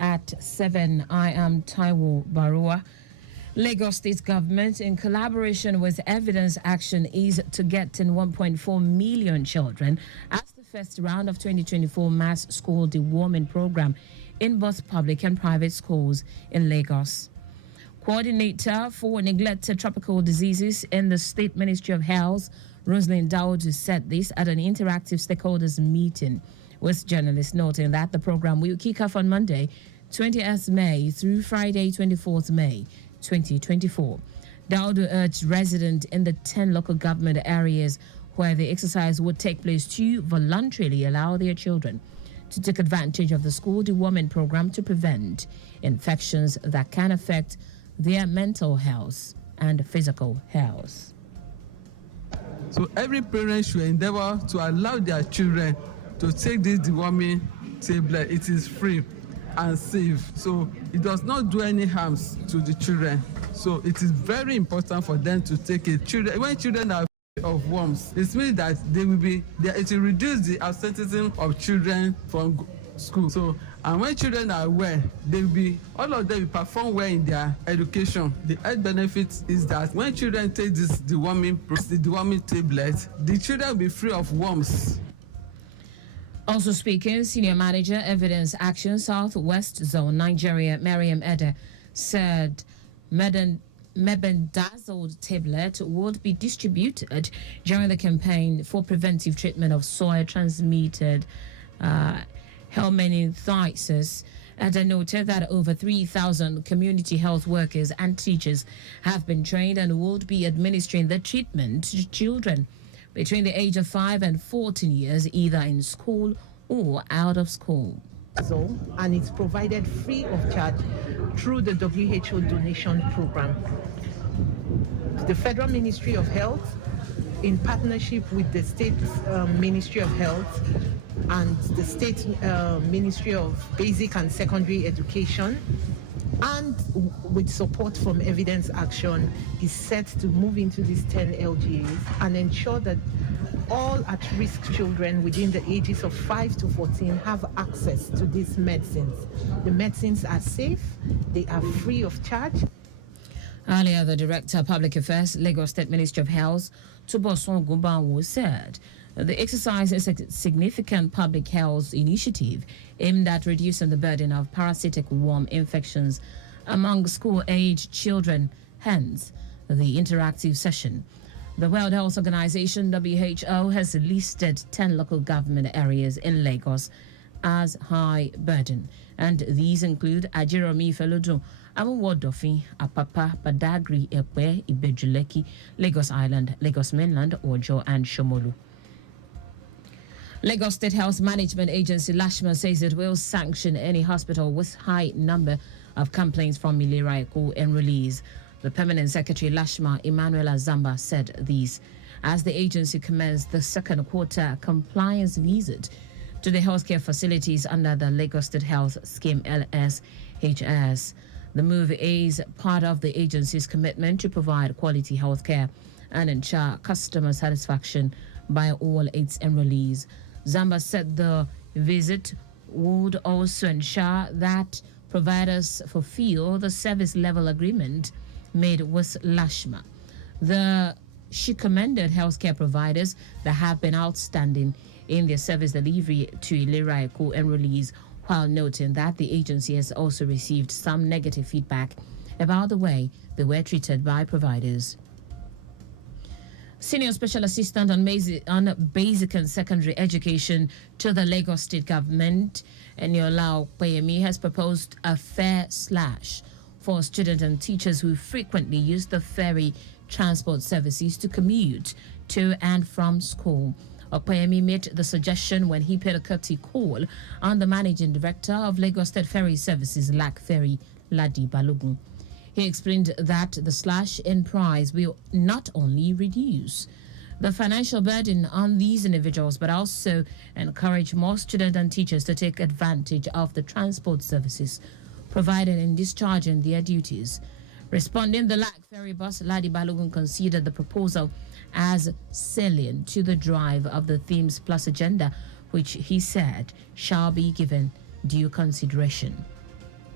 at 7. I am Taiwo Baruwa. Lagos State government, in collaboration with Evidence Action, is targeting 1.4 million children as the first round of 2024 mass school deworming program in both public and private schools in Lagos. Coordinator for neglected tropical diseases in the State Ministry of Health, Rosalind Dowd, said this at an interactive stakeholders meeting with journalists, noting that the program will kick off on Monday, 20th May through Friday, 24th May, 2024. Dowd urged residents in the 10 local government areas where the exercise would take place to voluntarily allow their children to take advantage of the school deworming program to prevent infections that can affect their mental health and physical health. So every parent should endeavor to allow their children to take this deworming tablet. It is free and safe, so it does not do any harms to the children. So it is very important for them to take it. When children are of worms, it means that it will reduce the absenteeism of children from school. So, and when children are well, all of them will perform well in their education. The health benefit is that when children take the deworming tablet, the children will be free of worms. Also speaking, Senior Manager, Evidence Action, Southwest Zone, Nigeria, Mariam Ede, said mebendazole tablet would be distributed during the campaign for preventive treatment of soil-transmitted helminthiasis. Ede noted that over 3,000 community health workers and teachers have been trained and would be administering the treatment to children between the age of 5 and 14 years, either in school or out of school. And it's provided free of charge through the WHO donation program. The Federal Ministry of Health, in partnership with the State Ministry of Health and the State Ministry of Basic and Secondary Education, and with support from Evidence Action, is set to move into these 10 LGAs and ensure that all at-risk children within the ages of 5 to 14 have access to these medicines. The medicines are safe, they are free of charge. Earlier, the Director of Public Affairs, Lagos State Ministry of Health, Tubosun Gumbawo, said the exercise is a significant public health initiative aimed at reducing the burden of parasitic worm infections among school-aged children, hence the interactive session. The World Health Organization, WHO, has listed 10 local government areas in Lagos as high burden, and these include Ajeromi Felodo, Amuwodofi, Apapa, Badagry, Ekwe, Ibejuleki, Lagos Island, Lagos Mainland, Ojo, and Shomolu. Lagos State Health Management Agency, LASHMA, says it will sanction any hospital with high number of complaints from Ilera-Eko enrollees. The Permanent Secretary, LASHMA, Emmanuel Azamba, said these as the agency commenced the second quarter compliance visit to the healthcare facilities under the Lagos State Health Scheme, LSHS. The move is part of the agency's commitment to provide quality healthcare and ensure customer satisfaction by all its enrollees. Zamba said the visit would also ensure that providers fulfill the service level agreement made with LASHMA. She commended healthcare providers that have been outstanding in their service delivery to Ilera-Eko enrollees, while noting that the agency has also received some negative feedback about the way they were treated by providers. Senior Special Assistant on Basic and Secondary Education to the Lagos State Government, Eniola Okpeyemi, has proposed a fare slash for students and teachers who frequently use the ferry transport services to commute to and from school. Okpeyemi made the suggestion when he paid a courtesy call on the Managing Director of Lagos State Ferry Services, LAC Ferry, Ladi Balogun. He explained that the slash in price will not only reduce the financial burden on these individuals, but also encourage more students and teachers to take advantage of the transport services provided in discharging their duties. Responding, the LAC ferry boss, Ladi Balogun, considered the proposal as salient to the drive of the Themes Plus agenda, which he said shall be given due consideration.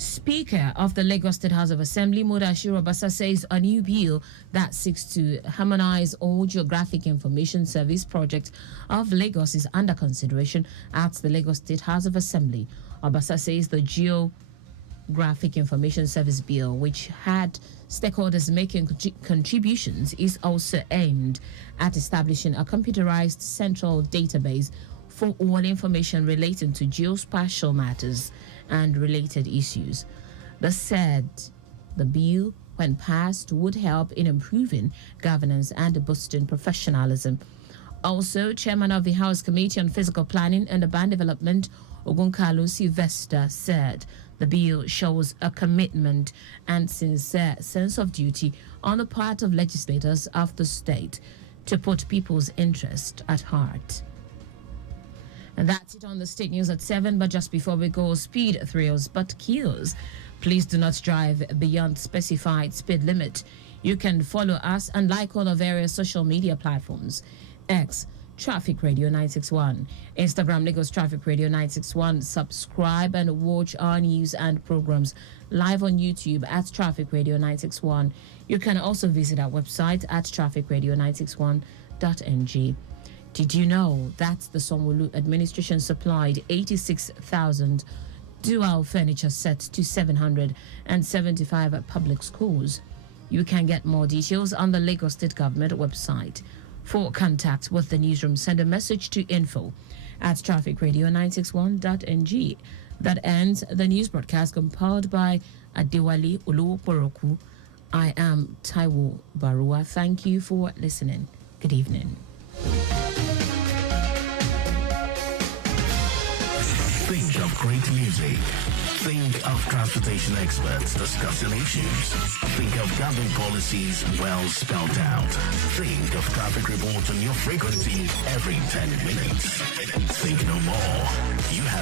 Speaker of the Lagos State House of Assembly, Mudashiru Obasa, says a new bill that seeks to harmonize all geographic information service projects of Lagos is under consideration at the Lagos State House of Assembly. Obasa says the Geographic Information Service Bill, which had stakeholders making contributions, is also aimed at establishing a computerized central database for all information relating to geospatial matters and related issues. They said the bill, when passed, would help in improving governance and boosting professionalism. Also, Chairman of the House Committee on Physical Planning and Urban Development, Ogunkalu Sylvester, said the bill shows a commitment and sincere sense of duty on the part of legislators of the state to put people's interest at heart. And that's it on the state news at 7. But just before we go, speed thrills but kills. Please do not drive beyond specified speed limit. You can follow us and like all the various social media platforms. X, Traffic Radio 961. Instagram, Lagos Traffic Radio 961. Subscribe and watch our news and programs live on YouTube at Traffic Radio 961. You can also visit our website at trafficradio961.ng. Did you know that the Sanwo-Olu administration supplied 86,000 dual furniture sets to 775 public schools? You can get more details on the Lagos State Government website. For contact with the newsroom, send a message to info@trafficradio961.ng. That ends the news broadcast compiled by Adewale Oluwoporoku. I am Taiwo Baruwa. Thank you for listening. Good evening. Think of great music. Think of transportation experts discussing issues. Think of government policies well spelled out. Think of traffic reports on your frequency every 10 minutes. Think no more. You have